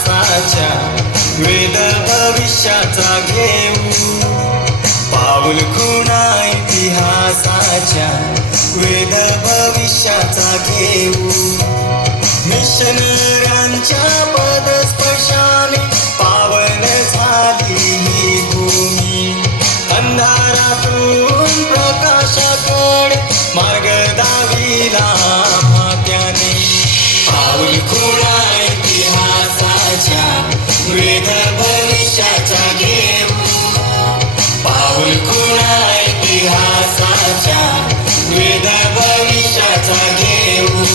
इतिहासाच्या वेद भविष्याचा घेऊ पाऊल खुणा इतिहासाच्या वेद भविष्याचा घेऊ मिशनऱ्यांच्या पदस्पर्शाने पावन झाली ही भूमी अंधारातून प्रकाशाकडे मार्ग दाविला त्याने पाऊल खुणा इतिहासाच्या वेद भविष्याचा घेऊ पाऊल खुणा इतिहासाच्या वेद भविष्याचा घेऊ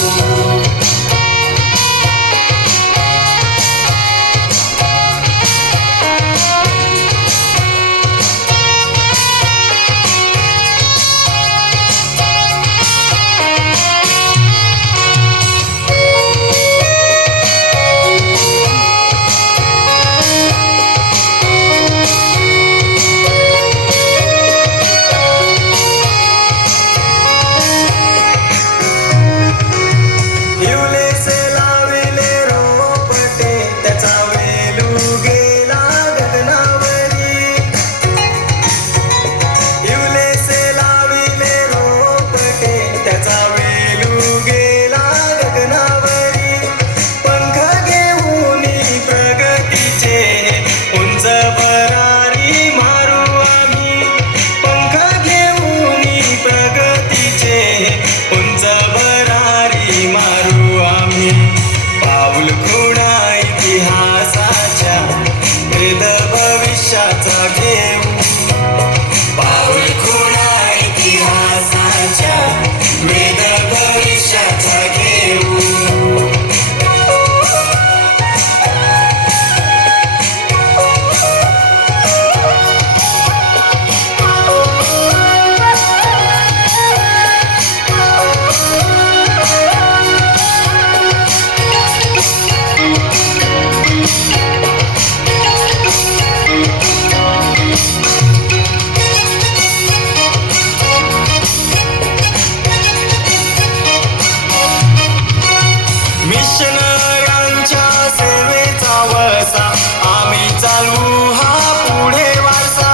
मिशनऱ्यांच्या सेवेचा वसा आम्ही चालवू हा पुढे वारसा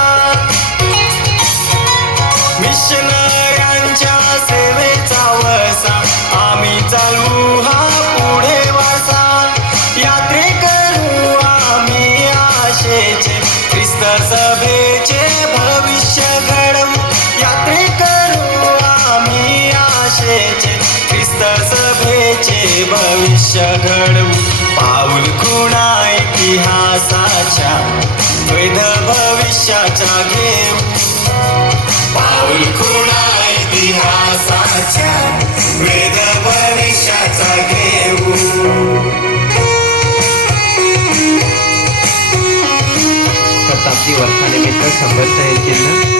मिशनऱ्यांच्या सेवेचा वसा आम्ही चालवू हा पुढे वारसा यात्रेकरू आम्ही आशेचे ख्रिस्त सभेचे भविष्य घडवू यात्रेकरू आम्ही आशेचे ख्रिस्त सभेचे भविष्य घडवू पाऊल खुणा इतिहासाच्या वेद भविष्याचा घेऊ पाऊल खुणा इतिहासाच्या वेद भविष्याचा घेऊ शताब्दी वर्षानिमित्त 100 चिन्ह